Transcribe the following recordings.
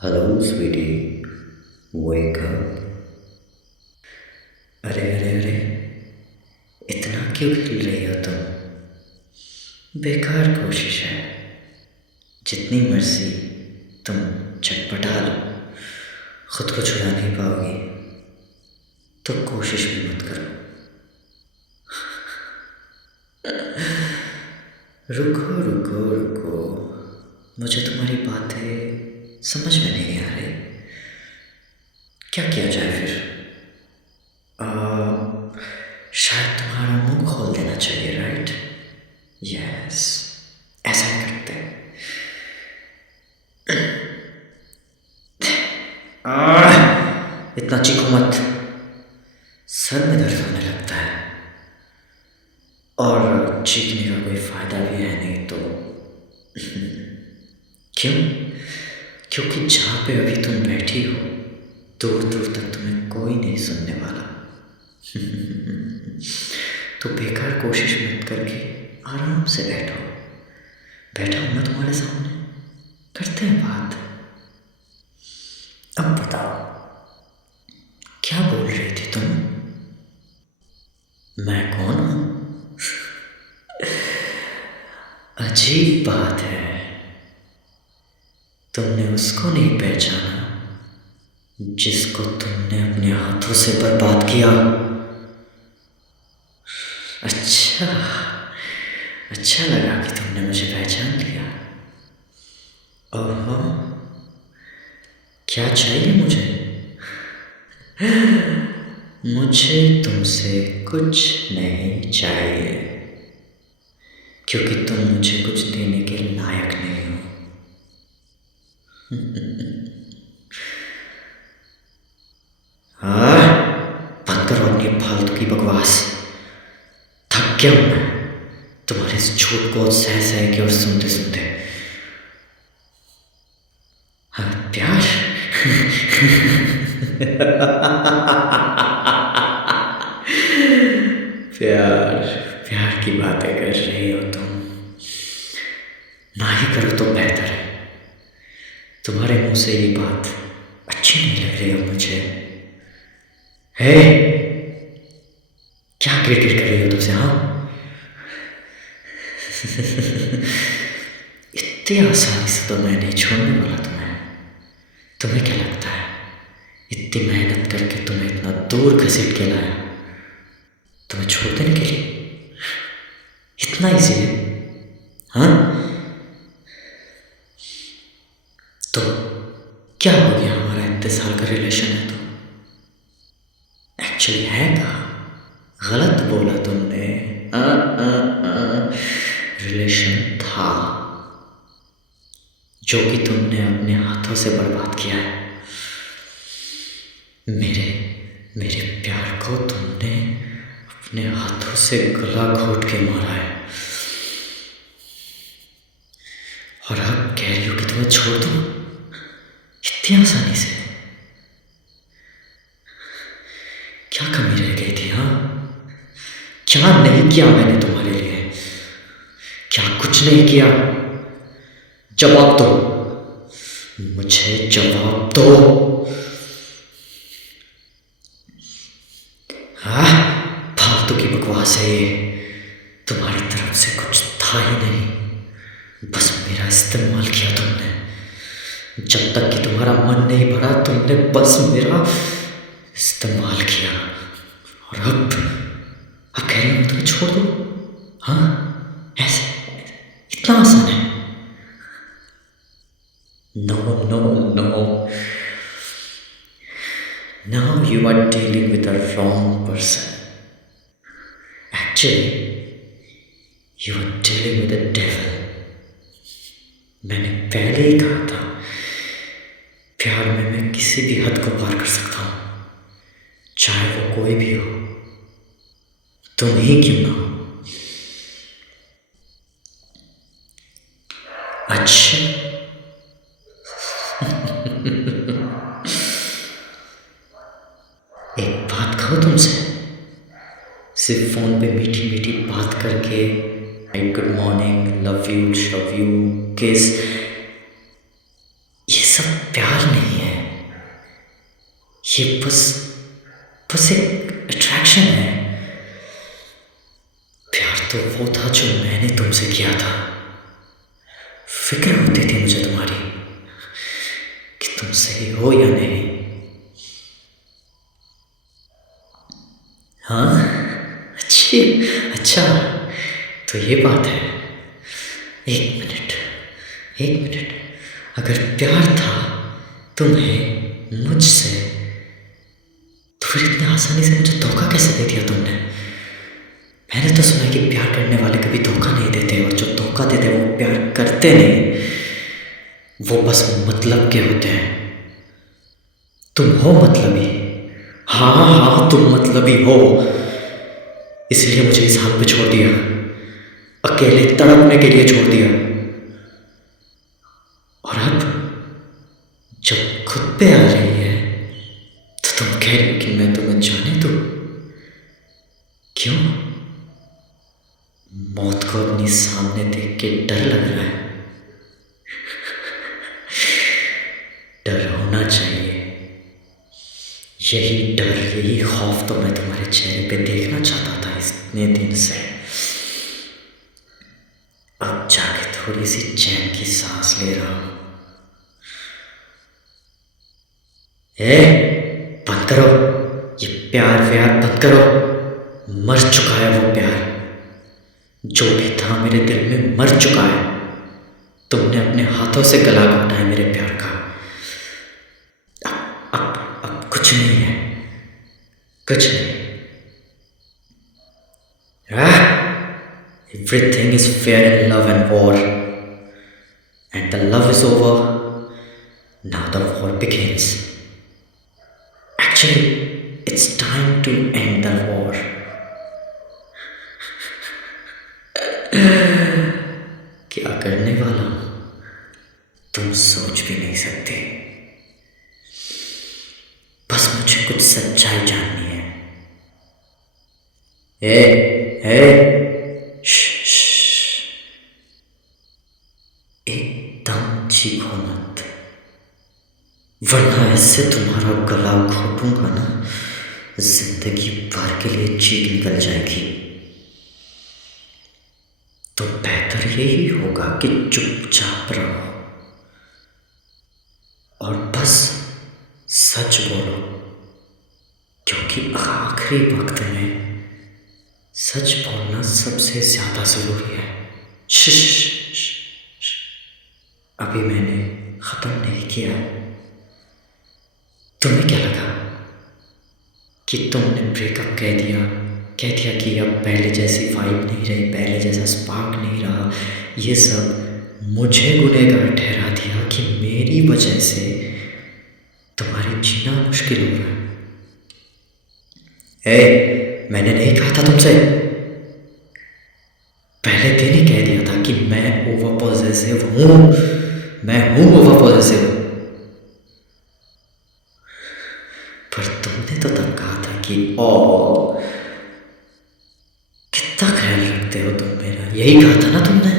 Hello Sweety, wake up. अरे अरे अरे, इतना क्यों हिल रही हो तुम? बेकार कोशिश है। जितनी मर्जी तुम चटपटा लो, खुद को छुड़ा नहीं पाओगी। तो कोशिश भी मत करो। रुको रुको रुको, मुझे तुम्हारी बातें समझ में नहीं आ रही। क्या किया जाए फिर? आ, शायद तुम्हारा मुंह खोल देना चाहिए, राइट? यस, ऐसा ही करते हैं। इतना चीखो मत, सर में दर्द होने लगता है। और चीखने का कोई फायदा भी है नहीं तो। क्यों? क्योंकि जहाँ पे अभी तुम बैठी हो, दूर दूर तक तुम्हें कोई नहीं सुनने वाला। तो बेकार कोशिश मत करके आराम से बैठो। बैठा हूँ मैं तुम्हारे सामने, करते हैं बात। अब बताओ, क्या बोल रही थी तुम? मैं कौन हूँ? अजीब बात है, तुमने उसको नहीं पहचाना जिसको तुमने अपने हाथों से बर्बाद किया। अच्छा, अच्छा लगा कि तुमने मुझे पहचान लिया। ओहो, क्या चाहिए मुझे? मुझे तुमसे कुछ नहीं चाहिए, क्योंकि तुम मुझे कुछ देने के लायक नहीं हो। हाँ, बंद करो अपनी फालतू की बकवास। थक गया हूं मैं तुम्हारे इस झूठ को सह सह के और सुनते सुनते। हाँ, प्यार। प्यार, प्यार की बातें कर रही हो तुम। ना ही करो तो बेहतर है। तुम्हारे मुंह से ये बात अच्छी नहीं लग रही हो मुझे। हे, क्या गिर कर रही हो तुमसे? हाँ, इतनी आसानी से तो मैं नहीं छोड़ने वाला तुम्हें। तुम्हें क्या लगता है इतनी मेहनत करके तुम्हें इतना दूर घसीट के लाया, तुम्हें छोड़ देने के लिए इतना इजी है? हाँ, तो क्या हो गया? हमारा इतने साल का रिलेशन है तो एक्चुअली है कहाँ? गलत बोला तुमने। रिलेशन था जो कि तुमने अपने हाथों से बर्बाद किया है। मेरे मेरे प्यार को तुमने अपने हाथों से गला घोट के मारा है, और अब कह रही हो कि तुम्हें छोड़ दूं इतनी आसानी से? क्या कमी रह गई थी? हाँ, क्या नहीं किया मैंने तुम्हारे लिए? क्या कुछ नहीं किया? जवाब दो, मुझे जवाब दो। हाँ, फालतू की बकवास है ये। तुम्हारी तरफ से कुछ था ही नहीं, बस मेरा इस्तेमाल किया तुमने। जब तक कि तुम्हारा मन नहीं भरा, तुमने बस मेरा इस्तेमाल किया। और अब कह रही हो तुम्हें छोड़ दो? हाँ, ऐसे इतना आसान है? No no no, now you are dealing with the wrong person. Actually, you are dealing with the devil. मैंने पहले ही कहा था, प्यार में मैं किसी भी हद को पार कर सकता हूँ, चाहे वो कोई भी हो, तुम ही क्यों ना हो। अच्छा, एक बात कहूँ तुमसे? सिर्फ फोन पे मीठी मीठी बात करके गुड मॉर्निंग, लव यू, शव यू, किस, ये सब प्यार नहीं है, ये बस बस एक अट्रैक्शन है। प्यार तो वो था जो मैंने तुमसे किया था। फिक्र होती थी मुझे तुम्हारी कि तुम सही हो या नहीं। हाँ, अच्छी, अच्छा, तो ये बात है। एक मिनट, एक मिनट, अगर प्यार था तुम्हें मुझसे, तो फिर इतने आसानी से मुझे धोखा कैसे दे दिया तुमने? मैंने तो सुना है कि प्यार करने वाले कभी धोखा नहीं देते, और जो धोखा देते वो प्यार करते नहीं, वो बस मतलब के होते हैं। तुम हो मतलबी। हाँ हाँ, तुम मतलबी हो, इसलिए मुझे इस हाल पे छोड़ दिया, अकेले तड़पने के लिए छोड़ दिया। और अब जब खुद पे आ रही है तो तुम कह रही हो कि मैं तुम्हें जाने दूं? क्यों? मौत को अपनी सामने देख के डर लग रहा है? डर होना चाहिए। यही डर, यही खौफ तो मैं तुम्हारे चेहरे पे देखना चाहता था इतने दिन से। अब जाके थोड़ी सी चैन की सांस ले रहा हूं। बंद करो ये प्यार व्यार, बंद करो। मर चुका है वो प्यार, जो भी था मेरे दिल में मर चुका है। तुमने अपने हाथों से गला घोटा है मेरे प्यार का। अब कुछ नहीं है, कुछ नहीं। Everything is fair in love and war, and the love is over. Now the war begins. Actually, it's time to end the war. क्या करने वाला हूं तुम सोच भी नहीं सकते। बस मुझे कुछ सच्चाई जाननी है। एकदम चीखो मत, वरना ऐसे तुम्हारा गला घोटूंगा ना, जिंदगी भर के लिए चीख निकल जाएगी। तो बेहतर यही होगा कि चुपचाप रहो और बस सच बोलो, क्योंकि आखिरी वक्त में सच बोलना सबसे ज्यादा जरूरी है। अभी मैंने खत्म नहीं किया। तुम्हें क्या लगा कि तुमने ब्रेकअप कह दिया कि अब पहले जैसी वाइब नहीं रही, पहले जैसा स्पार्क नहीं रहा। ये सब मुझे गुनहगार ठहरा दिया कि मेरी वजह से तुम्हारी जीना मुश्किल हो रहा है। मैंने नहीं कहा था तुमसे, पहले दिन ही कह दिया था कि मैं ओवर पॉजेसिव हूं, मैं हूं ओवर पॉजेसिव। पर तुमने तो तब कहा था कि कितना ख्याल रखते हो तुम मेरा, यही कहा था ना तुमने।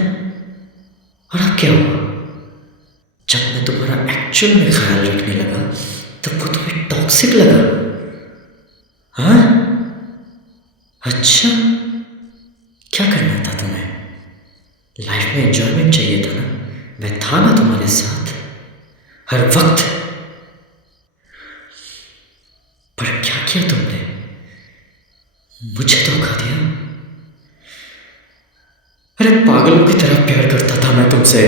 और अब क्या हुआ? जब मैं तुम्हारा एक्चुअल में ख्याल रखने लगा तब वो तुम्हें टॉक्सिक लगा? हाँ, अच्छा, क्या करना था तुम्हें? लाइफ में एंजॉयमेंट चाहिए था ना, मैं था ना तुम्हारे साथ हर वक्त। पर क्या किया तुमने? मुझे धोखा दिया। अरे पागलों की तरह प्यार करता था मैं तुमसे,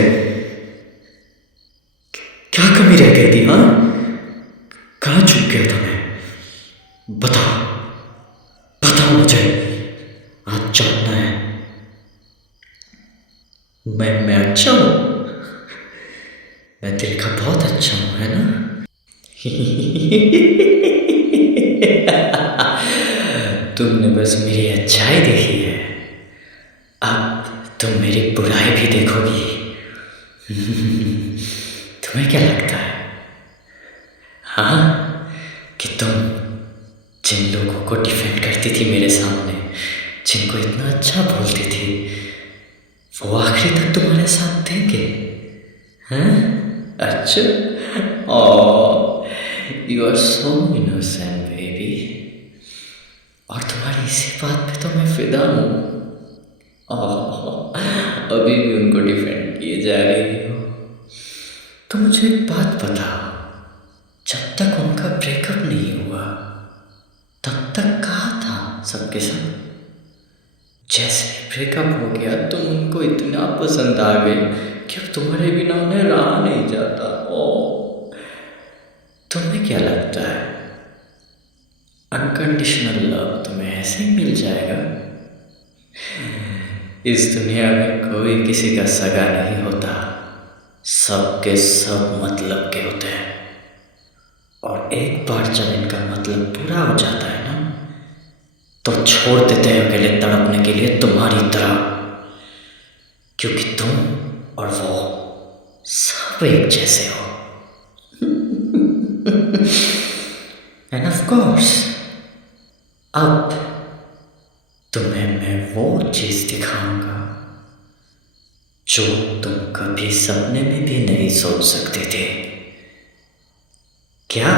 क्या कमी रह गई थी? हाँ, कहाँ चूक गया था मैं? बताओ मुझे, आज जानना है। मैं अच्छा हूं, मैं दिल का बहुत अच्छा हूं, है ना? तुमने बस मेरी अच्छाई देखी है, अब तुम मेरी बुराई भी देखोगी। तुम्हें क्या लगता है, हाँ, कि तुम जिन लोगों को डिफेंड करती थी मेरे सामने, जिनको इतना अच्छा बोलती थी, वो आखिरी तक तुम्हारे साथ देंगे? हाँ, अच्छा, oh you are so innocent baby. और तुम्हारी इसी बात पे तो मैं फिदा हूँ। ओह, अभी भी उनको डिफेंड किए जा रही हो। तो मुझे एक बात बताओ, जब तक उनका ब्रेकअप नहीं हुआ तब तक कहाँ था सबके सब? जैसे ब्रेकअप हो गया तुम उनको इतना पसंद आ गए कि अब तुम्हारे बिना उन्हें रहा नहीं जाता। ओ, तुम्हें क्या लगता है अनकंडीशनल लव तुम्हें ऐसे ही मिल जाएगा? इस दुनिया में कोई किसी का सगा नहीं होता, सबके सब मतलब के होते हैं। और एक बार जब इनका मतलब पूरा हो जाता है ना, तो छोड़ देते हैं अकेले तड़पने के लिए तुम्हारी तरह। क्योंकि तुम और वो सब एक जैसे हो। एंड ऑफ कोर्स अब तुम्हें मैं वो चीज दिखाऊंगा जो तुम कभी सपने में भी नहीं सोच सकते थे। क्या?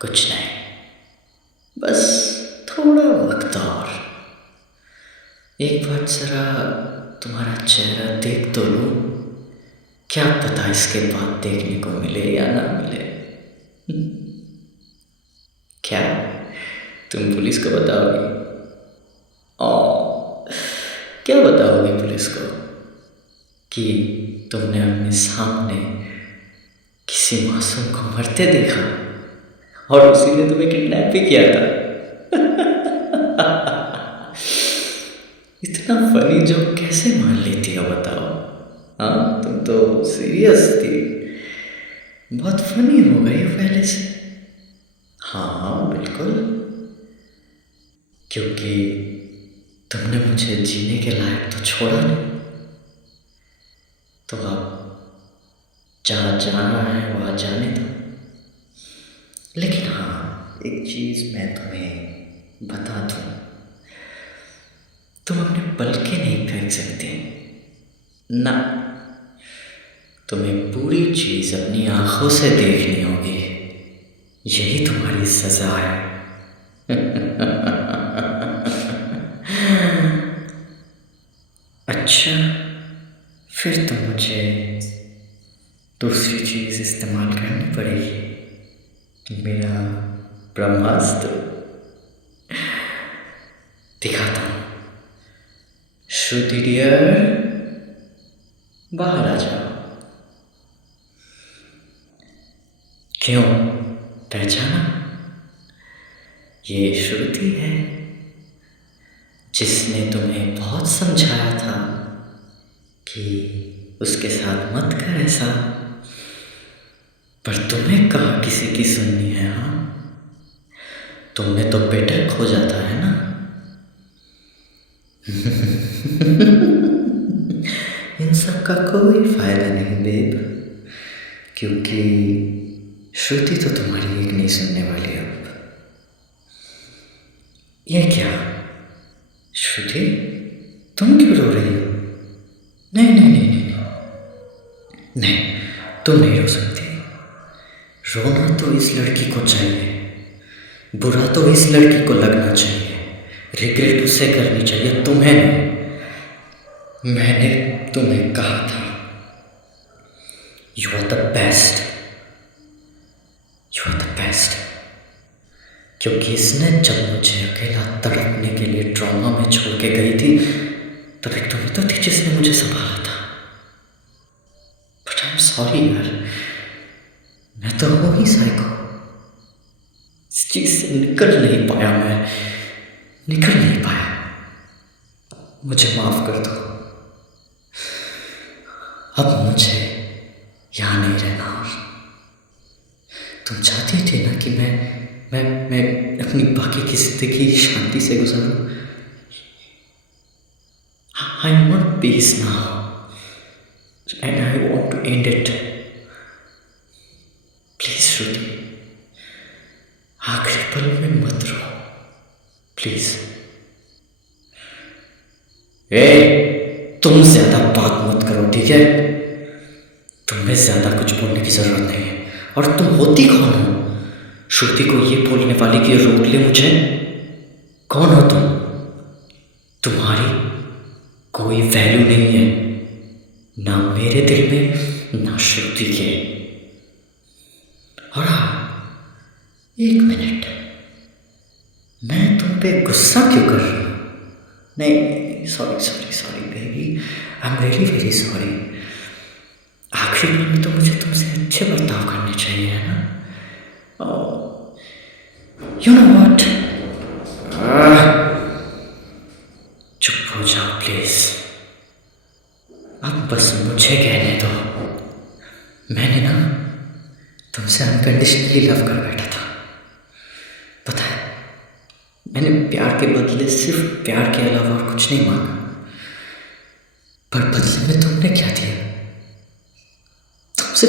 कुछ नहीं, बस थोड़ा वक्त और। एक बार जरा तुम्हारा चेहरा देख तो लूं, क्या पता इसके बाद देखने को मिले या ना मिले। क्या तुम पुलिस को बताओगी? ओ, क्या बताओगी पुलिस को कि तुमने अपने सामने किसी मासूम को मरते देखा और उसी ने तुम्हें किडनैप भी किया था? इतना फनी जोक कैसे मान लेती हो बताओ? हाँ, तुम तो सीरियस थी, बहुत फनी हो गई हो पहले से। हाँ हाँ बिल्कुल, क्योंकि तुमने मुझे जीने के लायक तो छोड़ा नहीं। तो अब जहाँ जाना है वहाँ जाने दो। लेकिन हाँ, एक चीज़ मैं तुम्हें बता दूँ, तुम अपने पलके नहीं फेंक सकते ना, तुम्हें पूरी चीज़ अपनी आंखों से देखनी होगी। यही तुम्हारी सज़ा है। अच्छा, फिर तो मुझे दूसरी चीज़ इस्तेमाल करनी पड़ेगी, मेरा ब्रह्मास्त्र। दिखाता हूँ। श्रुति डियर, बाहर आ जाओ। क्यों, पहचाना? ये श्रुति है, जिसने तुम्हें बहुत समझाया था कि उसके साथ मत कर ऐसा, पर तुम्हें कहाँ किसी की सुननी है? हाँ, तुमने तो बेटर खोजा था, है ना? इन सब का कोई फायदा नहीं बेब, क्योंकि श्रुति तो तुम्हारी एक नहीं सुनने वाली अब। ये क्या श्रुति, तुम क्यों रो रही हो? नहीं नहीं नहीं नहीं नहीं, नहीं तुम नहीं रो सकती। रोना तो इस लड़की को चाहिए, बुरा तो इस लड़की को लगना चाहिए, रिग्रेट उसे करनी चाहिए, तुम्हें नहीं। मैंने तुम्हें कहा था you are the best, you are the best. क्योंकि इसने जब मुझे अकेला तड़पने के लिए ट्रॉमा में छोड़ के गई थी, तब एक तुम तो थी जिसने मुझे संभाला था। बट आई एम सॉरी यार, मैं तो हूँ ही साइको। इस चीज से निकल नहीं पाया, मैं निकल नहीं पाया। मुझे माफ कर दो, अब मुझे यहाँ नहीं रहना। और तुम चाहती थी ना कि मैं अपनी बाकी की जिंदगी शांति से गुजारूं। I want peace now and I want to end it. Please Shruti, आखिरी पल में मत रो प्लीज। तुम ज्यादा बात मत करो, ठीक है? तुम्हें ज्यादा कुछ बोलने की जरूरत नहीं है। और तुम होती कौन हो श्रुति को ये बोलने वाली कि रोक ले मुझे? कौन हो तुम? तुम्हारी कोई वैल्यू नहीं है, ना मेरे दिल में ना श्रुति के। और हाँ, एक मिनट, मैं तुम पे गुस्सा क्यों कर रहा हूँ? नहीं, sorry baby, I am really very sorry. आखिरी में तो मुझे तुमसे अच्छे बर्ताव करने चाहिए, है ना? यू नो व्हाट, चुप हो जाओ प्लीज। अब बस मुझे कहने दो। मैंने ना तुमसे अनकंडीशनली लव कर बैठा था। पता है, मैंने प्यार के बदले सिर्फ प्यार के अलावा और कुछ नहीं मांगा। पर बदले में तुमने क्या दिया? तुमसे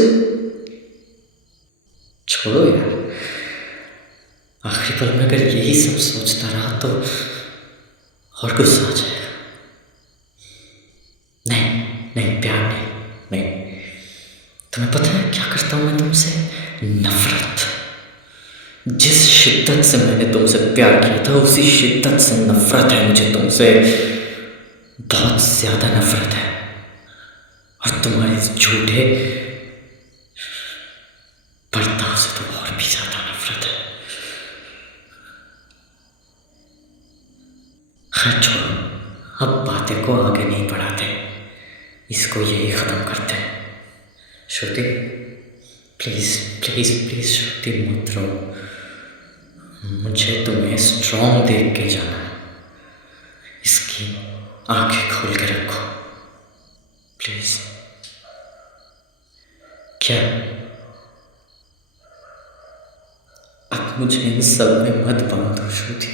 छोड़ो यार, आखिरी पल में अगर यही सब सोचता रहा तो और गुस्सा आ जाएगा। नहीं, प्यार नहीं। तुम्हें पता है क्या करता हूँ मैं तुमसे? नफरत। जिस शिद्दत से मैंने तुमसे प्यार किया था, उसी शिद्दत से नफरत है मुझे तुमसे। बहुत ज्यादा नफरत है। और तुम्हारे इस झूठे बर्ताव से तो और भी ज्यादा नफरत है। खैर छोड़ो, अब बातें को आगे नहीं बढ़ाते, इसको यही खत्म करते हैं। श्रुति, प्लीज श्रुति, मत रो। मुझे तुम्हें स्ट्रॉन्ग देख के जाना है। इसकी आंखें खोल के रखो प्लीज। क्या अब मुझे इन सब में मत बांधो श्रुति।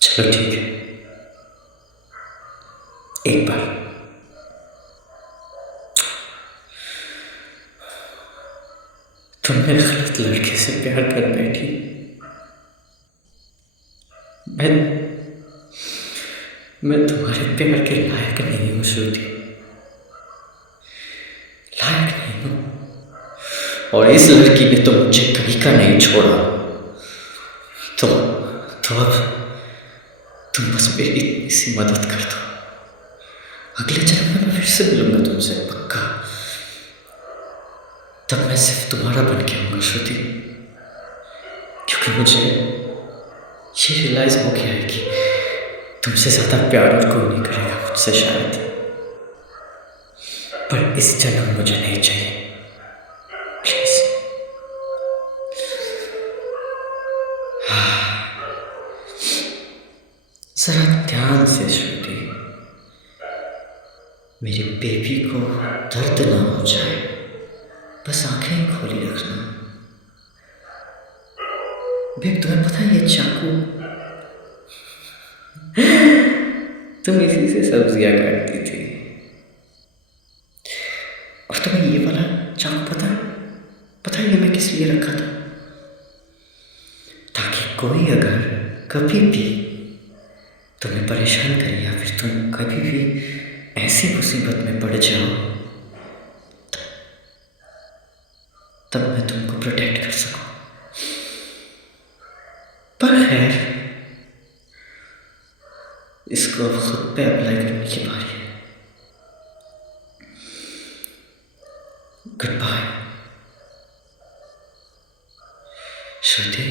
चलो ठीक है, एक बार तुमने गलत लड़के से प्यार कर बैठी। मैं तुम्हारे प्यार के लायक नहीं हूँ श्रुति, लायक नहीं हूँ। और इस लड़की ने तो मुझे कहीं का नहीं छोड़ा। तो अब तुम बस मेरी इतनी सी मदद कर दो। अगले जन्म में मैं फिर से मिलूंगा तुमसे, पक्का। तब मैं सिर्फ तुम्हारा बन के आऊंगा श्रुति, क्योंकि मुझे ये रियलाइज हो गया है कि तुमसे ज्यादा प्यार और कोई नहीं करेगा मुझसे शायद। पर इस जन्म मुझे नहीं चाहिए, प्लीज। जरा ध्यान से श्रुति, मेरी बेबी को दर्द ना हो जाए, बस आंखें खोली रखना। बेब, तुम्हें पता है ये चाकू तुम इसी से सब्जियां काटती थी। और तुम्हें ये वाला चाकू पता है ये मैं किस लिए रखा था? ताकि कोई अगर कभी भी तुम्हें परेशान करे या फिर तुम कभी भी ऐसी मुसीबत में पड़ जाओ, तब मैं तुमको प्रोटेक्ट कर सकूं। पर खैर, इसको खुद पे अप्लाई करने की बारी है। गुड बाय श्रुति,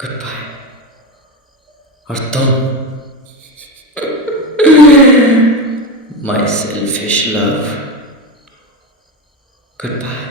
गुड बाय। और तुम, माई सेल्फिश लव, गुड बाय।